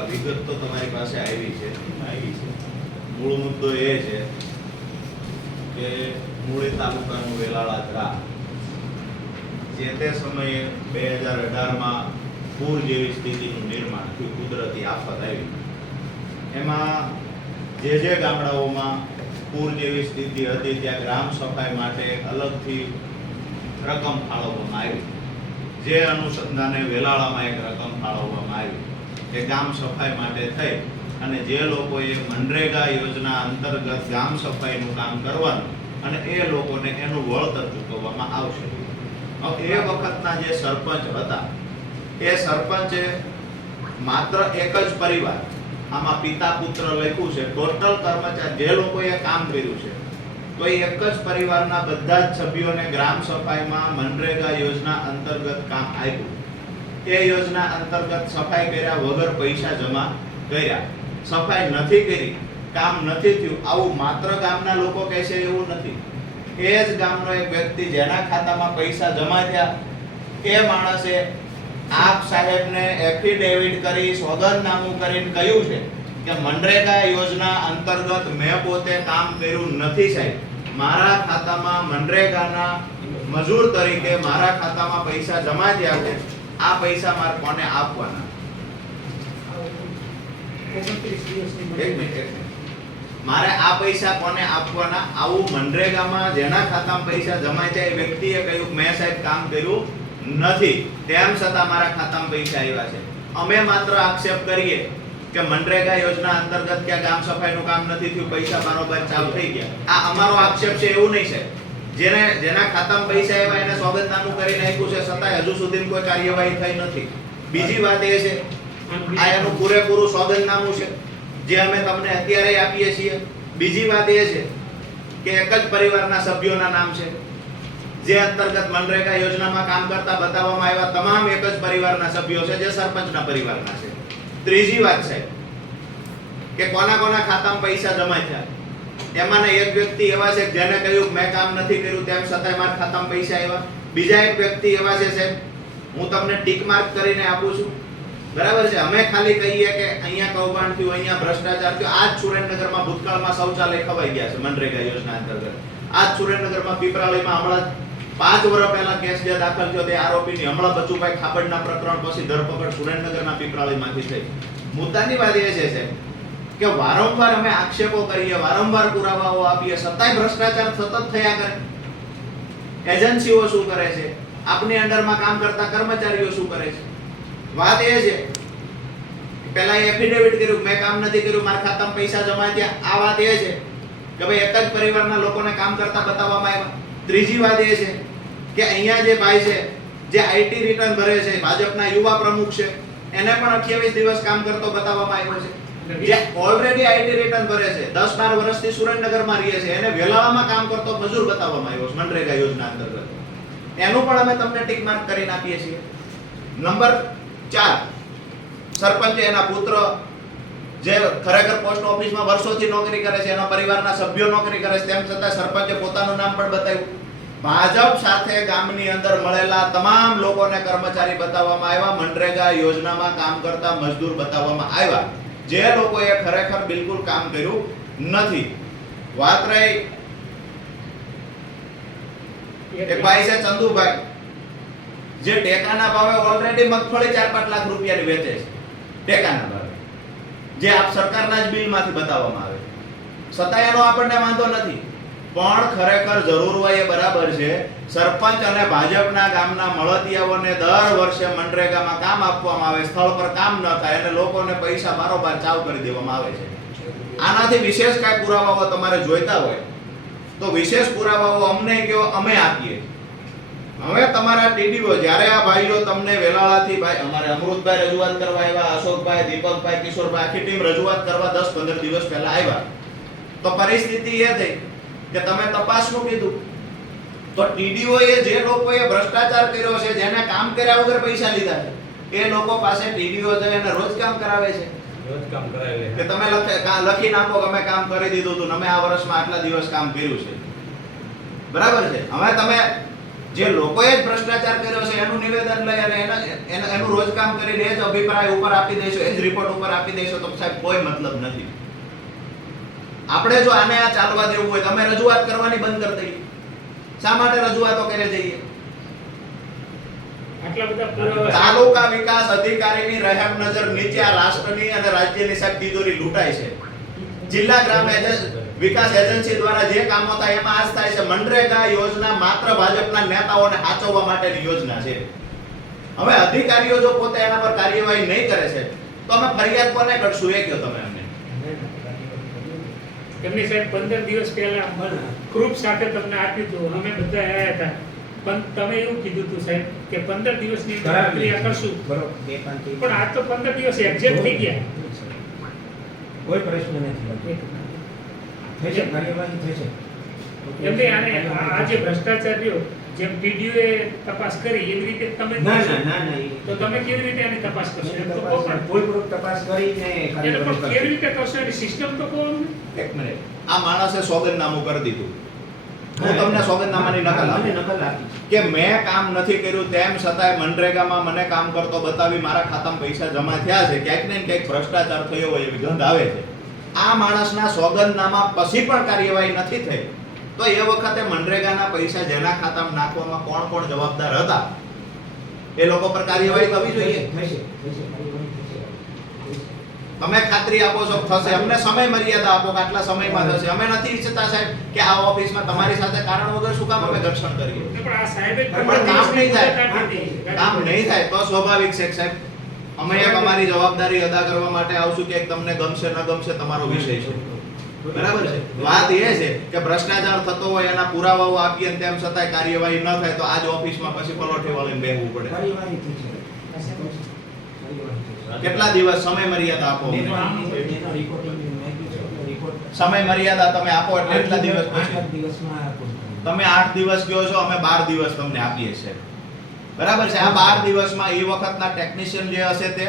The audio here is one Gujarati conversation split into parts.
વિગત તો તમારી પાસે આવી છે. આવી છે. મૂળ મુદ્દો એ છે કે મૂળી તાલુકાનું વેલાળા ગ્રામ જે તે સમયે બે હજાર અઢારમાં પૂર જેવી સ્થિતિનું નિર્માણ થયું કુદરતી આફત આવી. એમાં જે જે ગામડાઓમાં પૂર જેવી સ્થિતિ હતી ત્યાં ગ્રામ સફાઈ માટે અલગથી રકમ ફાળવવામાં આવી. જે અનુસંધાને વેલાળામાં એક રકમ ફાળવવામાં આવી. કે ગામ સફાઈ માટે થઈ. અને જે લોકોએ મનરેગા યોજના અંતર્ગત ગામ સફાઈનું કામ કરવાનું અને એ લોકોને એનું વળતર ચૂકવવામાં આવશે. એ વખતના જે સરપંચ હતા, એ સરપંચે માત્ર એક જ પરિવાર, આમાં પિતા પુત્ર લખ્યું છે, ટોટલ કર્મચારી, જે લોકોએ કામ કર્યું છે, તો એક જ પરિવારના બધા જ સભ્યોને ગ્રામ સફાઈમાં મનરેગા યોજના અંતર્ગત કામ આપ્યું. એ યોજના અંતર્ગત સફાઈ કર્યા વગર પૈસા જમા કર્યા. સફાઈ નથી કરી, કામ નથી થયું, આવું માત્ર ગામના લોકો કહે એવું નથી. એ જ ગામનો એક વ્યક્તિ જેના ખાતામાં પૈસા જમા થયા, એ માણસે આપ સાહેબને એફિડેવિટ કરી સોગંદનામું કરીને કહ્યું છે કે મનરેગા યોજના અંતર્ગત મેં પોતે કામ કર્યું નથી સાહેબ. મારા ખાતામાં મનરેગાના મજૂર તરીકે મારા ખાતામાં પૈસા જમા થયા છે. આ પૈસા મારે કોને આપવાના? મારે આ પૈસા કોને આપવાના? આવું મનરેગામાં જેના ખાતામાં પૈસા જમાય છે, એ વ્યક્તિએ કહ્યું, મેં સાહેબ કામ કર્યું નથી. તેમ છતાં મારા ખાતામાં પૈસા આવ્યા છે. અમે માત્ર આક્ષેપ કરીએ કે મનરેગા યોજના અંતર્ગત ક્યાં ગામ સફાઈનું કામ નથી થયું, પૈસા બારોબાર ચાલુ થઈ ગયા. આ અમારો આક્ષેપ છે એવું નહીં છે જેને, જેના ખાતામાં પૈસા આવ્યા, એને સોગંદનામું કરી નાખ્યું છે. છતાંય હજુ સુધી કોઈ કાર્યવાહી થઈ નથી. બીજી વાત એ છે, આ એનું પૂરેપૂરું સોગંદનામું છે, જે અમે તમને અત્યારે આપીએ છીએ. બીજી વાત એ છે કે એક જ પરિવારના સભ્યોના નામ છે. જે અંતર્ગત મનરેગા યોજનામાં કામ કરતા બતાવવામાં આવ્યા તમામ એક જ પરિવારના સભ્યો છે, જે સરપંચના પરિવારના છે. ત્રીજી વાત છે કે કોના કોના ખાતામાં પૈસા જમા થયા? એમાંના એક વ્યક્તિ એવા છે જેને કહ્યું મેં કામ નથી કર્યું, તેમ છતાંય મારા ખાતામાં પૈસા આવ્યા. બીજા એક વ્યક્તિ એવા છે સાહેબ, હું તમને ટીક માર્ક કરીને આપું છું. બરાબર છે? અમે ખાલી કહીએ કે અહીંયા કૌભાંડ થયું, અહીંયા ભ્રષ્ટાચાર થયો. આજ સુરેન્દ્રનગરમાં ભૂતકાળમાં શૌચાલય ખવાઈ ગયા છે મનરેગા યોજના અંતર્ગત. આજ સુરેન્દ્રનગરમાં પીપરાળીમાં હમણાં પાંચ વર્ષ પહેલા કેસ જે દાખલ થયો તે આરોપીની હમણાં બચુભાઈ ખાબડના પ્રકરણ પછી ધરપકડ સુરેન્દ્રનગરના પીપરાળીમાંથી થઈ. મુદ્દાની વાત એ છે કે વારંવાર અમે આક્ષેપો કરીએ, વારંવાર પુરાવાઓ આપીએ, સત્તાય ભ્રષ્ટાચાર સતત થયા કરે. એજન્સીઓ શું કરે છે? આપની અંડરમાં કામ કરતા કર્મચારીઓ શું કરે છે? વાત એ છે પહેલા એફિડેવિટ કર્યું મેં કામ નથી કર્યું, મારા ખાતામાં પૈસા જમા થયા. આ વાત એ છે કે ભાઈ એક જ પરિવારના લોકોને કામ કરતા બતાવવામાં આવ્યા. ત્રીજી વાત એ છે કે અહીંયા જે ભાઈ છે, જે આઈટી રિટર્ન ભરે છે, ભાજપના યુવા પ્રમુખ છે, એને પણ 28 દિવસ કામ કરતો બતાવવામાં આવ્યો છે. જે ઓલરેડી આઈટી રિટર્ન ભરે છે 10 12 વર્ષથી સુરેન્દ્રનગરમાં રહે છે એને વેલાવામાં કામ કરતો મજૂર બતાવવામાં આવ્યો છે, મનરેગા યોજના અંતર્ગત. એનું પણ અમે તમને ટીક માર્ક કરીને આપીએ છીએ. નંબર ચાર, સરપંચે એના પુત્ર જે ખરેખર પોસ્ટ ઓફિસમાં વર્ષોથી નોકરી કરે છે, એના પરિવારના સભ્યો નોકરી કરે છે, તેમ છતાં સરપંચે પોતાનું નામ પણ બતાવ્યું. ભાજપ સાથે ગામની અંદર મળેલા તમામ લોકોને કર્મચારી બતાવવામાં આવ્યા, મનરેગા યોજનામાં કામ કરતા મજદૂર બતાવવામાં આવ્યા. જે લોકોએ ખરેખર બિલકુલ કામ કર્યું નથી. વાત રહી એક ભાઈ છે ચંદુભાઈ. જે ટેકાના ભાવે ઓલરેડી મગફળી ચાર પાંચ લાખ રૂપિયાની વેચે છે. ટેકાના ભાવે. જે આપ સરકારના જ બિલમાંથી બતાવવામાં આવે. છતાં એનો આપણને વાંધો નથી. પણ ખરેખર જરૂર હોય એ બરાબર છે. સરપંચ અને ભાજપના ગામના મળતિયાઓને દર વર્ષે મનરેગામાં કામ આપવામાં આવે, સ્થળ પર કામ ન થાય અને લોકોને પૈસા બારોબાર ચાવ કરી દેવામાં આવે છે. આનાથી વિશેષ કાંઈ પુરાવાઓ તમારે જોઈતા હોય, તો વિશેષ પુરાવાઓ અમને કયો અમે આપીએ. હવે તમારા ટીડીઓ જ્યારે આ ભાઈઓ તમને વેલાળાથી ભાઈ, અમારે અમૃતભાઈ રજૂઆત કરવા આવ્યા, અશોકભાઈ, દીપકભાઈ, કિશોરભાઈ, આખી ટીમ રજૂઆત કરવા દસ પંદર દિવસ પહેલા આવ્યા. તો પરિસ્થિતિ એ થઈ. કે તમે તપાસનું કીધું. તો ટીડીઓ એ જે લોકોએ ભ્રષ્ટાચાર કર્યો છે જેને કામ કર્યા વગર પૈસા લીધા છે એ લોકો પાસે ટીડીઓ જાય અને રોજ કામ કરાવે છે. રોજ કામ કરાવે કે તમે લખે નાખો કે અમે કામ કરી દીધું હતું અમે આ વર્ષમાં આટલા દિવસ કામ કર્યું છે. બરાબર છે? હવે તમે જે લોકોએ જ ભ્રષ્ટાચાર કર્યો છે એનું નિવેદન લઈ અને એના એના- એનું રોજકામ કરીને એ જ અભિપ્રાય ઉપર આપી દેશો એ જ રિપોર્ટ ઉપર આપી દેશો તો સાહેબ કોઈ મતલબ નથી. આપણે જો આને આ ચાલવા દેવું હોય તો અમે રજૂઆત કરવાની બંધ કરી દઈએ. શા માટે રજૂઆતો કરે જઈએ તાલુકા વિકાસ અધિકારીની રહેમ નજર નીચે આ રાષ્ટ્રની અને રાજ્યની શક્તિ દોરી લૂંટાય છે. જિલ્લા ગ્રામ વિકાસ એજન્સી દ્વારા જે કામો થાય એમાં આજ થાય છે. મનરેગા યોજના માત્ર ભાજપના નેતાઓને હાચવવા માટેની યોજના છે. હવે અધિકારીઓ જો પોતે એના પર કાર્યવાહી નહીં કરે છે તો અમે ફરિયાદ કોને કરશું? એ કયો તમે એમની સાહેબ પંદર દિવસ પહેલા ગ્રુપ સાથે તમને આપ્યું હતું. અમે બધા આવ્યા હતા. પણ તમે એવું કીધું હતું સાહેબ કે પંદર દિવસની પ્રક્રિયા કરશું. પણ આ તો પંદર દિવસ એક્ઝેક્ટ થઈ ગયા. કોઈ પ્રશ્ન નથી. થઈ છે? કાર્યવાહી થશે એમને આને આ આ જે ભ્રષ્ટાચાર રહ્યો જેમ TDO એ તપાસ કરી એવી રીતે તમે ના ના ના ના તો તમે કેવી રીતે આની તપાસ કરશો? તો કોઈ તપાસ તપાસ કરીને પણ કેવી રીતે કરશો? એની સિસ્ટમ તો કોણ એક મિનિટ આ માણસે સોગંદનામું કરી દીધું. હું તમને સોગંદનામાની નકલ આપી. આપું નકલ આપી. કે મેં કામ નથી કર્યું તેમ છતાંય મનરેગામાં મને કામ કરતો બતાવી મારા ખાતામાં પૈસા જમા થયા છે. ક્યાંક ને ક્યાંક ભ્રષ્ટાચાર થયો હોય એવી ગંધ આવે છે. આ માણસના સોગંદનામા પછી પણ કાર્યવાહી નથી થઈ. તો એ વખતે મનરેગાના પૈસા જેના ખાતામાં નાખવામાં કોણ કોણ જવાબદાર હતા? એ લોકો પર કાર્યવાહી થવી જોઈએ. તમે ખાતરી આપો છો? થશે. અમને સમય મર્યાદા આપો કે આટલા સમયમાં થશે. અમે નથી ઈચ્છતા સાહેબ કે આ ઓફિસમાં તમારી સાથે કારણ વગર શું કામ અમે ઘર્ષણ કરીએ? પણ કામ નહીં થાય. કામ નહીં થાય. તો સ્વાભાવિક છે સાહેબ. અમે એક અમારી જવાબદારી અદા કરવા માટે આવશું કે તમને ગમશે ન ગમશે તમારો વિષય છે. બરાબર છે. વાત એ છે કે ભ્રષ્ટાચાર થતો હોય એના પુરાવાઓ આપીએ તેમ છતાંય કાર્યવાહી ન થાય તો આજ ઓફિસમાં પછી પલોઠી વાળીને બેહવું પડે. કેટલા દિવસ સમય મર્યાદા આપો સમય મર્યાદા તમે આપો એટલે કેટલા દિવસ પછી. તમે આઠ દિવસ કહો છો અમે બાર દિવસ તમને આપીએ છીએ. બરાબર છે? આ બાર દિવસમાં એ વખતના ટેકનિશિયન જે હશે તે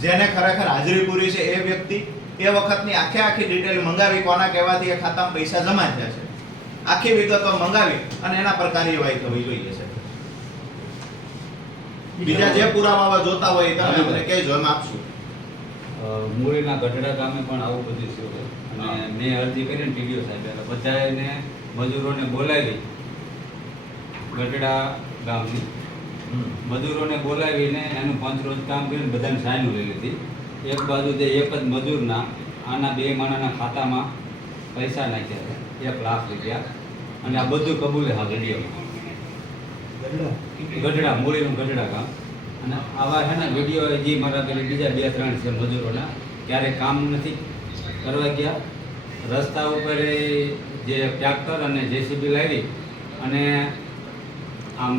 જેને ખરેખર હાજરી પૂરી છે એ વ્યક્તિ એ વખતની આખે આખી ડિટેલ મંગાવી કોના કહેવાથી એ ખાતામાં પૈસા જમા થયા છે. આખી વિગતો મંગાવી અને એના પર કાર્યવાહી થવી જોઈએ છે. બીજા જે પુરાવા જોતા હોય તમે અમને કહેજો એમ આપશું. મૂળીના ગઢડા ગામે પણ આવું બધું થયું અને મેં અરજી કરીને ટીડીઓ સાહેબ. એટલે બધાને મજૂરોને બોલાવી ગઢડા ગામની મજૂરોને બોલાવીને એનું પાંચ રોજ કામ કરીને બધાને સાઈન લઈ લીધી. એક બાજુ જે એક જ મજૂરના આના બે માણાના ખાતામાં પૈસા નાખ્યા એક લાખ રૂપિયા. અને આ બધું કબૂલે હા વિડીયોમાં. ગઢડા. મૂળીનું ગઢડા ગામ. અને આવા છે ને વીડિયો જે મારા પેલી બીજા બે ત્રણ છે મજૂરોના ક્યારે કામ નથી કરવા ગયા. રસ્તા ઉપર એ જે ટ્રેક્ટર અને જેસીબી લાવી અને આમ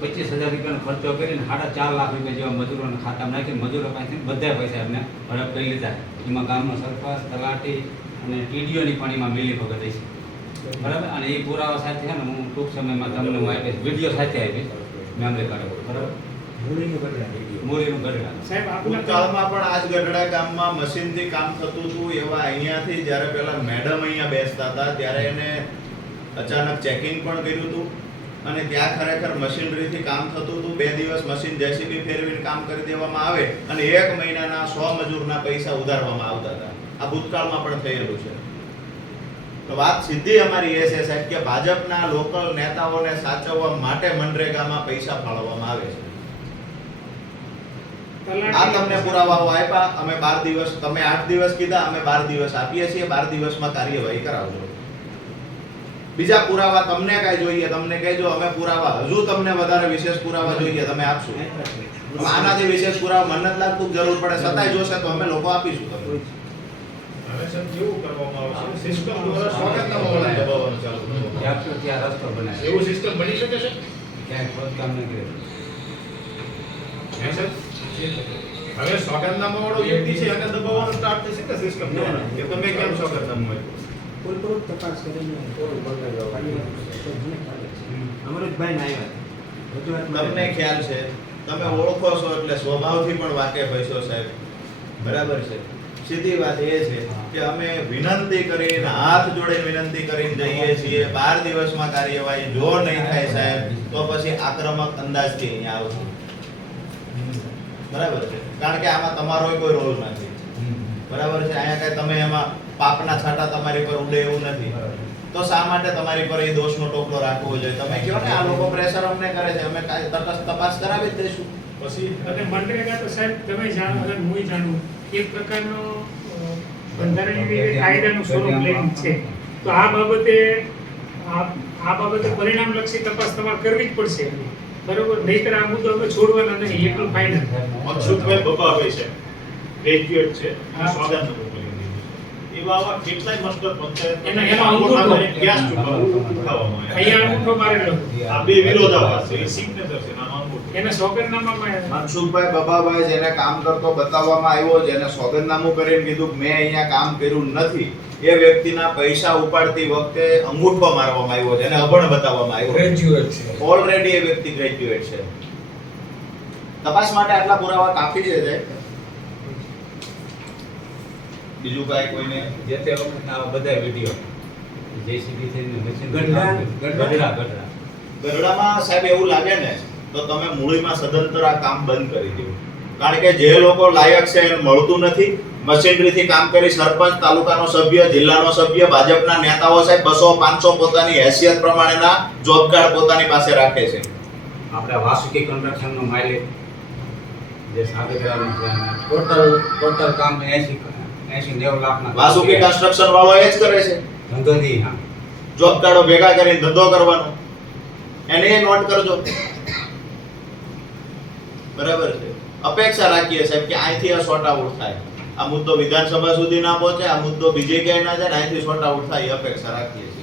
પચીસ હજાર રૂપિયાનો ખર્ચો કરીને સાડા ચાર લાખ રૂપિયા જેવા મજૂરોના ખાતામાં નાખીને મજૂરો પાસેથી બધા પૈસા એમને હડપ કરી લીધા. એમાં ગામનો સરપંચ તલાટી અને ટીડીઓની પણ એમાં મિલી ભગત છે. બરાબર? અને એ પુરાવા સાથે છે ને હું ટૂંક સમયમાં તમને હું આપીશ. વીડિયો સાથે આપીશ. મેમરી કાર્ડ બરાબર? મૂળીનું ગઢડા સાહેબ ભૂતકાળમાં પણ આજ ગઢડા ગામમાં મશીનથી કામ થતું હતું. એવા અહીંયાથી જ્યારે પેલા મેડમ અહીંયા બેસતા હતા ત્યારે એને અચાનક ચેકિંગ પણ કર્યું હતું. અને ત્યાં ખરેખર મશીનરીથી કામ થતું હતું. બે દિવસ મશીન જેસીબી ફેરવીને કામ કરી દેવામાં આવે અને એક મહિનાના સો મજૂરના પૈસા ઉધારવામાં આવતા હતા. આ ભૂતકાળમાં પણ થયેલું છે. તો વાત સીધી અમારી એ છે સાહેબ કે ભાજપના લોકલ નેતાઓને સાચવવા માટે મનરેગામાં પૈસા ફાળવવામાં આવે છે. આ તમને પુરાવાઓ આપ્યા. અમે બાર દિવસ, તમે આઠ દિવસ કીધા, અમે બાર દિવસ આપીએ છીએ. બાર દિવસમાં કાર્યવાહી કરાવજો. બીજા પુરાવા તમને કાંઈ જોઈએ તમને કહેજો અમે પુરાવા હજુ તમને વધારે વિશેષ પુરાવા જોઈએ તમે આપશો. આનાથી વિશેષ પુરાવા મને લાગતું જરૂર પડે છતાંય જોશે તો અમે લોકો આપીશું તમને. હવે કરવામાં આવશે? સિસ્ટમ દ્વારા દબાવવાનું ચાલુ ત્યાં રસ્તો બનાવે એવું સિસ્ટમ બની શકે છે? ક્યાંય ખોદકામ નહીં કર્યું હવે સાહેબ હવે સ્વાગતનામાવાળો વ્યક્તિ છે એને દબાવવાનું સ્ટાર્ટ થશે કે સિસ્ટમ કે તમે કેમ સ્વાગતનામું આપ્યું ફૂલપ્રૂફ તપાસ કરીને. અમૃતભાઈ ના આવ્યા. તમને ખ્યાલ છે? તમે ઓળખો છો એટલે સ્વભાવથી પણ વાકેફ હશો સાહેબ. બરાબર છે. સીધી વાત એ છે કે અમે વિનંતી કરીને હાથ જોડે વિનંતી કરીને જઈએ છીએ. બાર દિવસમાં કાર્યવાહી જો નહીં થાય સાહેબ. તો પછી આક્રમક અંદાજથી અહીંયા આવશું. બરાબર છે. કારણ કે આમાં તમારો કોઈ રોલ નથી. બરાબર છે? અહીંયા કઈ તમે એમાં પાપના છાંટા તમારી પર ઉડે એવું નથી. તો શા માટે તમારી પર એ દોષનો ટોપલો રાખવો જોઈએ? તમે કહો ને આ લોકો પ્રેશર અમને કરે છે અમે કાંઈ તટસ્થ તપાસ કરાવી જ દઈશું. પછી અને મનરેગા તો સાહેબ તમે જાણો અને હું જાણું એક પ્રકારનો બંધારણીય કાયદાનું સ્વરૂપ લઈને છે. તો આ બાબતે આ આ બાબતે પરિણામલક્ષી તપાસ તમારે કરવી જ પડશે. બરોબર? નહીતર આ મુદ્દો અમે છોડવાના નહીં એટલું ફાઇનલ મનસુખભાઈ બબાભાઈ છે. ગ્રેજ્યુએટ છે સ્વાગત એવા આવા કેટલાય મસ્ટર પંચાયત એમાં અંગૂઠો. ગેસ ચૂકવવા અહીંયા અંગૂઠો મારેલો આ બે વિરોધાભાસ છે સિગ્નેચર છે નાનો અંગૂઠો. એને સોગંદનામામાં મનસુખભાઈ બબાભાઈ જેને કામ કરતો બતાવવામાં આવ્યો જેને સોગંદનામું કરીને કીધું કે મેં અહીંયા કામ કર્યું નથી. એ વ્યક્તિના પૈસા ઉપાડતી વખતે અંગૂઠો મારવામાં આવ્યો જેને અભણ બતાવવામાં આવ્યો ગ્રેજ્યુએટ છે. ઓલરેડી એ વ્યક્તિ ગ્રેજ્યુએટ છે. તપાસ માટે આટલા પુરાવા કાફી છે? બીજું કાંઈ કોઈને જે તે વખતના બધા વીડિયો જેસીબી થઈને મશીન ગઢડા? ગઢડા? ગઢડા. ગઢડામાં સાહેબ એવું લાગે ને તો તમે મૂળીમાં સદંતર આ કામ બંધ કરી દો. કારણ કે જે લોકો લાયક છે એને મળતું નથી. મશીનરીથી કામ કરી સરપંચ તાલુકાનો સભ્ય જિલ્લાનો સભ્ય ભાજપના નેતાઓ સાહેબ બસો પાંચસો પોતાની હેસિયત પ્રમાણેના જોબ કાર્ડ પોતાની પાસે રાખે છે. આપણે વાસુકી કન્સ્ટ્રક્શનનો માઇલેજ જે સાથે છે ટોટલ ટોટલ કામ એસી લાખના વાસુકી કન્સ્ટ્રક્શન વાળો એ જ કરે છે? ધંધોથી હા. જોબ કાર્ડો ભેગા કરીને ધંધો કરવાનો. એને નોટ કરજો. બરાબર છે. અપેક્ષા રાખીએ સાહેબ કે અહીંથી આ સોર્ટ આઉટ થાય. આ મુદ્દો વિધાનસભા સુધી ના પહોંચે આ મુદ્દો બીજે ક્યાંય ના જાય અહીંથી શોર્ટ આઉટ થાય એ અપેક્ષા રાખીએ